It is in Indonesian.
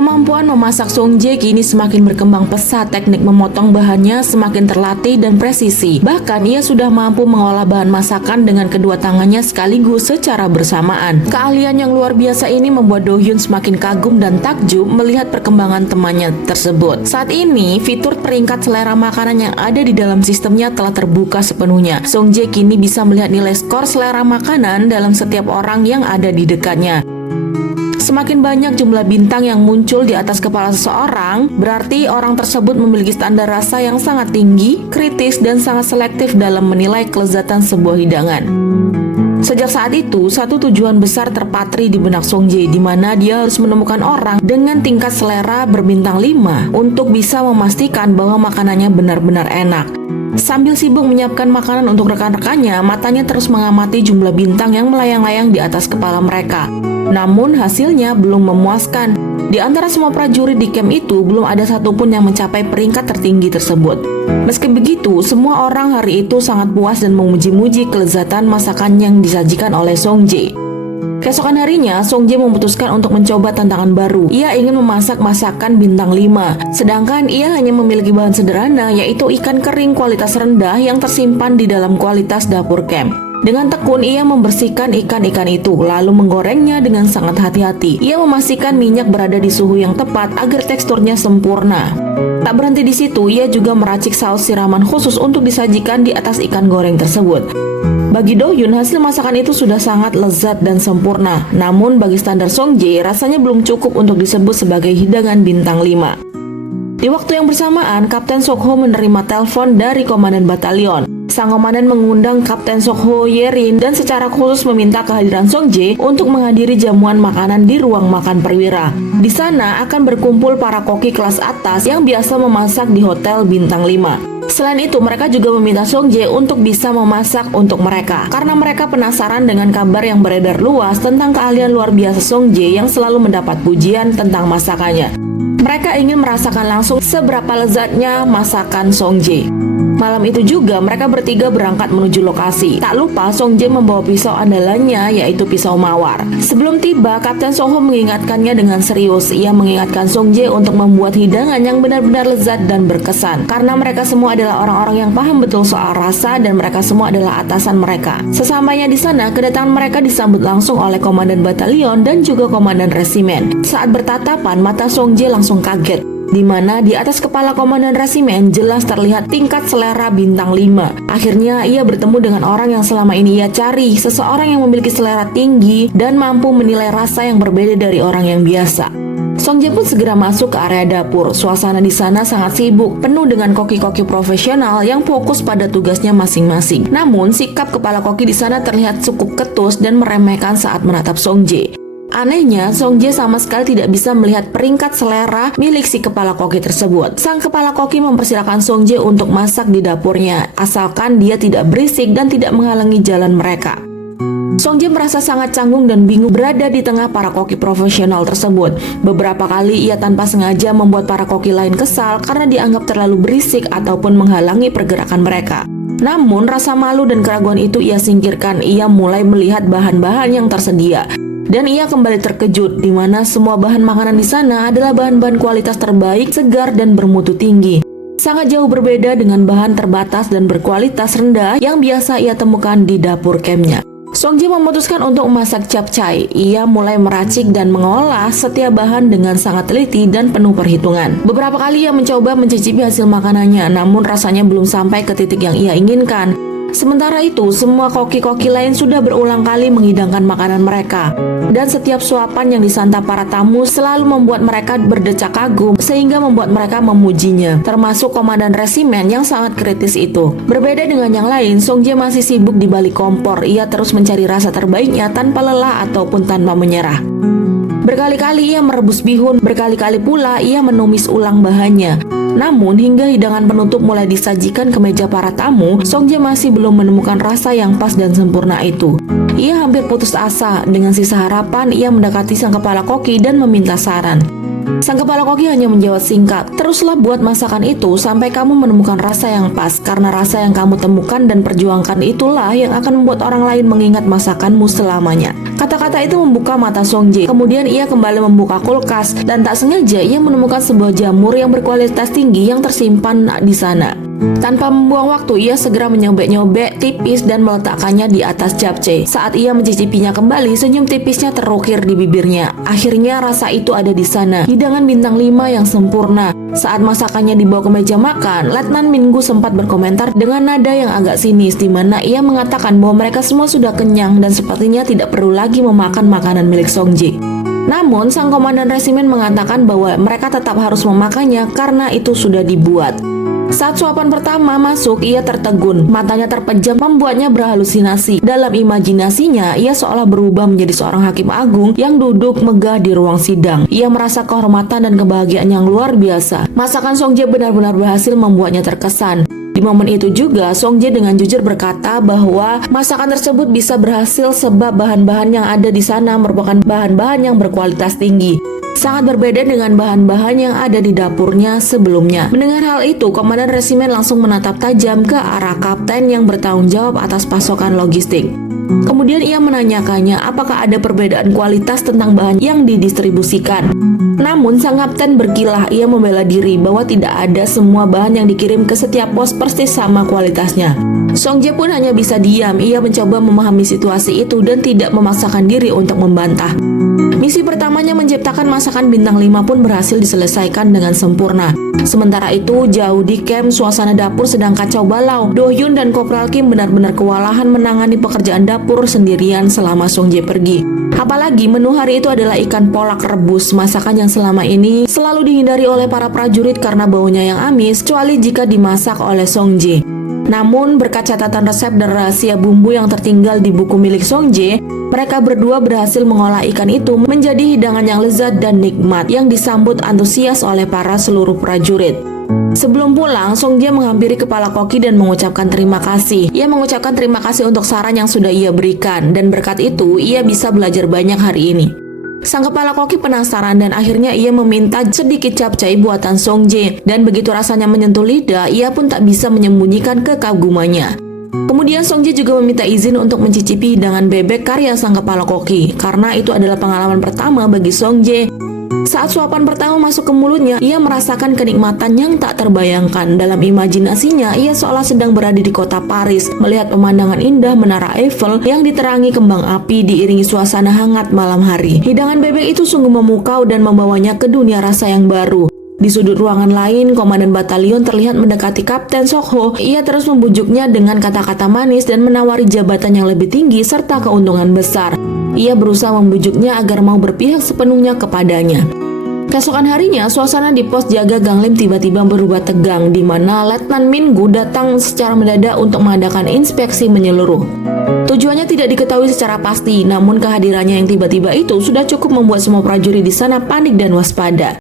Kemampuan memasak Song Jae kini semakin berkembang pesat. Teknik memotong bahannya semakin terlatih dan presisi. Bahkan ia sudah mampu mengolah bahan masakan dengan kedua tangannya sekaligus secara bersamaan. Keahlian yang luar biasa ini membuat Do Hyun semakin kagum dan takjub melihat perkembangan temannya tersebut. Saat ini, fitur peringkat selera makanan yang ada di dalam sistemnya telah terbuka sepenuhnya. Song Jae kini bisa melihat nilai skor selera makanan dalam setiap orang yang ada di dekatnya. Semakin banyak jumlah bintang yang muncul di atas kepala seseorang, berarti orang tersebut memiliki standar rasa yang sangat tinggi, kritis, dan sangat selektif dalam menilai kelezatan sebuah hidangan. Sejak saat itu, satu tujuan besar terpatri di benak Song Jae, di mana dia harus menemukan orang dengan tingkat selera berbintang 5 untuk bisa memastikan bahwa makanannya benar-benar enak. Sambil sibuk menyiapkan makanan untuk rekan-rekannya, matanya terus mengamati jumlah bintang yang melayang-layang di atas kepala mereka. Namun hasilnya belum memuaskan. Di antara semua prajurit di camp itu, belum ada satupun yang mencapai peringkat tertinggi tersebut. Meski begitu, semua orang hari itu sangat puas dan memuji-muji kelezatan masakan yang disajikan oleh Song Jae. Keesokan harinya, Song Jae memutuskan untuk mencoba tantangan baru. Ia ingin memasak masakan bintang 5. Sedangkan ia hanya memiliki bahan sederhana, yaitu ikan kering kualitas rendah yang tersimpan di dalam kualitas dapur camp. Dengan tekun, ia membersihkan ikan-ikan itu, lalu menggorengnya dengan sangat hati-hati. Ia memastikan minyak berada di suhu yang tepat agar teksturnya sempurna. Tak berhenti di situ, ia juga meracik saus siraman khusus untuk disajikan di atas ikan goreng tersebut. Bagi Do Hyun, hasil masakan itu sudah sangat lezat dan sempurna. Namun bagi standar Song Jae, rasanya belum cukup untuk disebut sebagai hidangan bintang 5. Di waktu yang bersamaan, Kapten Sok Ho menerima telepon dari Komandan Batalion. Sang komandan mengundang Kapten Sok Ho Yerin dan secara khusus meminta kehadiran Song Jae untuk menghadiri jamuan makanan di ruang makan perwira. Di sana akan berkumpul para koki kelas atas yang biasa memasak di hotel bintang 5. Selain itu, mereka juga meminta Song Jae untuk bisa memasak untuk mereka, karena mereka penasaran dengan kabar yang beredar luas tentang keahlian luar biasa Song Jae yang selalu mendapat pujian tentang masakannya. Mereka ingin merasakan langsung seberapa lezatnya masakan Song Jae. Malam itu juga mereka bertiga berangkat menuju lokasi. Tak lupa Song Jae membawa pisau andalannya, yaitu pisau mawar. Sebelum tiba, Kapten Sok Ho mengingatkannya dengan serius. Ia mengingatkan Song Jae untuk membuat hidangan yang benar-benar lezat dan berkesan, karena mereka semua adalah orang-orang yang paham betul soal rasa dan mereka semua adalah atasan mereka. Sesampainya di sana, kedatangan mereka disambut langsung oleh Komandan Batalion dan juga Komandan Resimen. Saat bertatapan, mata Song Jae langsung kaget, di mana di atas kepala Komandan Resimen jelas terlihat tingkat selera bintang 5. Akhirnya ia bertemu dengan orang yang selama ini ia cari, seseorang yang memiliki selera tinggi dan mampu menilai rasa yang berbeda dari orang yang biasa. Song Jae pun segera masuk ke area dapur. Suasana di sana sangat sibuk, penuh dengan koki-koki profesional yang fokus pada tugasnya masing-masing. Namun, sikap kepala koki di sana terlihat cukup ketus dan meremehkan saat menatap Song Jae. Anehnya, Song Jae sama sekali tidak bisa melihat peringkat selera milik si kepala koki tersebut. Sang kepala koki mempersilahkan Song Jae untuk masak di dapurnya, asalkan dia tidak berisik dan tidak menghalangi jalan mereka. Song Jae merasa sangat canggung dan bingung berada di tengah para koki profesional tersebut. Beberapa kali ia tanpa sengaja membuat para koki lain kesal karena dianggap terlalu berisik ataupun menghalangi pergerakan mereka. Namun, rasa malu dan keraguan itu ia singkirkan. Ia mulai melihat bahan-bahan yang tersedia. Dan ia kembali terkejut, di mana semua bahan makanan di sana adalah bahan-bahan kualitas terbaik, segar, dan bermutu tinggi. Sangat jauh berbeda dengan bahan terbatas dan berkualitas rendah yang biasa ia temukan di dapur campnya. Song Jae memutuskan untuk memasak capcay. Ia mulai meracik dan mengolah setiap bahan dengan sangat teliti dan penuh perhitungan. Beberapa kali ia mencoba mencicipi hasil makanannya, namun rasanya belum sampai ke titik yang ia inginkan. Sementara itu, semua koki-koki lain sudah berulang kali menghidangkan makanan mereka. Dan setiap suapan yang disantap para tamu selalu membuat mereka berdecak kagum, sehingga membuat mereka memujinya, termasuk Komandan Resimen yang sangat kritis itu. Berbeda dengan yang lain, Song Jae masih sibuk di balik kompor. Ia terus mencari rasa terbaiknya tanpa lelah ataupun tanpa menyerah. Berkali-kali ia merebus bihun, berkali-kali pula ia menumis ulang bahannya. Namun hingga hidangan penutup mulai disajikan ke meja para tamu, Song Jae masih belum menemukan rasa yang pas dan sempurna itu. Ia hampir putus asa. Dengan sisa harapan, ia mendekati sang kepala koki dan meminta saran. Sang kepala koki hanya menjawab singkat, "Teruslah buat masakan itu sampai kamu menemukan rasa yang pas, karena rasa yang kamu temukan dan perjuangkan itulah yang akan membuat orang lain mengingat masakanmu selamanya." Kata-kata itu membuka mata Song Jae. Kemudian ia kembali membuka kulkas dan tak sengaja ia menemukan sebuah jamur yang berkualitas tinggi yang tersimpan di sana. Tanpa membuang waktu, ia segera menyobek-nyobek tipis dan meletakkannya di atas japchae. Saat ia mencicipinya kembali, senyum tipisnya terukir di bibirnya. Akhirnya rasa itu ada di sana, hidangan bintang 5 yang sempurna. Saat masakannya dibawa ke meja makan, Letnan Min-gu sempat berkomentar dengan nada yang agak sinis, di mana ia mengatakan bahwa mereka semua sudah kenyang dan sepertinya tidak perlu lagi memakan makanan milik Song Jae. Namun, sang komandan resimen mengatakan bahwa mereka tetap harus memakannya karena itu sudah dibuat. Saat suapan pertama masuk, ia tertegun, matanya terpejam membuatnya berhalusinasi. Dalam imajinasinya, ia seolah berubah menjadi seorang hakim agung yang duduk megah di ruang sidang. Ia merasa kehormatan dan kebahagiaan yang luar biasa. Masakan Song Jae benar-benar berhasil membuatnya terkesan. Di momen itu juga, Song Jae dengan jujur berkata bahwa masakan tersebut bisa berhasil sebab bahan-bahan yang ada di sana merupakan bahan-bahan yang berkualitas tinggi. Sangat berbeda dengan bahan-bahan yang ada di dapurnya sebelumnya. Mendengar hal itu, komandan resimen langsung menatap tajam ke arah kapten yang bertanggung jawab atas pasokan logistik. Kemudian ia menanyakannya apakah ada perbedaan kualitas tentang bahan yang didistribusikan. Namun sang kapten berkilah, ia membela diri bahwa tidak ada semua bahan yang dikirim ke setiap pos persis sama kualitasnya. Song Jae pun hanya bisa diam, ia mencoba memahami situasi itu dan tidak memaksakan diri untuk membantah. Misi pertamanya menciptakan masakan bintang 5 pun berhasil diselesaikan dengan sempurna. Sementara itu, jauh di camp, suasana dapur sedang kacau balau. Do Hyun dan Kopral Kim benar-benar kewalahan menangani pekerjaan dapur sendirian selama Song Jae pergi. Apalagi menu hari itu adalah ikan polak rebus, masakan yang selama ini selalu dihindari oleh para prajurit karena baunya yang amis, kecuali jika dimasak oleh Song Jae. Namun, berkat catatan resep dan rahasia bumbu yang tertinggal di buku milik Song Jae, mereka berdua berhasil mengolah ikan itu menjadi hidangan yang lezat dan nikmat yang disambut antusias oleh para seluruh prajurit. Sebelum pulang, Song Jae menghampiri kepala koki dan mengucapkan terima kasih. Ia mengucapkan terima kasih untuk saran yang sudah ia berikan, dan berkat itu ia bisa belajar banyak hari ini. Sang kepala koki penasaran dan akhirnya ia meminta sedikit capcay buatan Song Jae, dan begitu rasanya menyentuh lidah, ia pun tak bisa menyembunyikan kekagumannya. Kemudian Song Jae juga meminta izin untuk mencicipi hidangan bebek karya sang kepala koki, karena itu adalah pengalaman pertama bagi Song Jae. Saat suapan pertama masuk ke mulutnya, ia merasakan kenikmatan yang tak terbayangkan. Dalam imajinasinya, ia seolah sedang berada di kota Paris, melihat pemandangan indah Menara Eiffel yang diterangi kembang api diiringi suasana hangat malam hari. Hidangan bebek itu sungguh memukau dan membawanya ke dunia rasa yang baru. Di sudut ruangan lain, komandan batalion terlihat mendekati Kapten Sok Ho. Ia terus membujuknya dengan kata-kata manis dan menawari jabatan yang lebih tinggi serta keuntungan besar. Ia berusaha membujuknya agar mau berpihak sepenuhnya kepadanya. Keesokan harinya, suasana di pos jaga Ganglim tiba-tiba berubah tegang, di mana Letnan Min-gu datang secara mendadak untuk mengadakan inspeksi menyeluruh. Tujuannya tidak diketahui secara pasti, namun kehadirannya yang tiba-tiba itu sudah cukup membuat semua prajurit di sana panik dan waspada.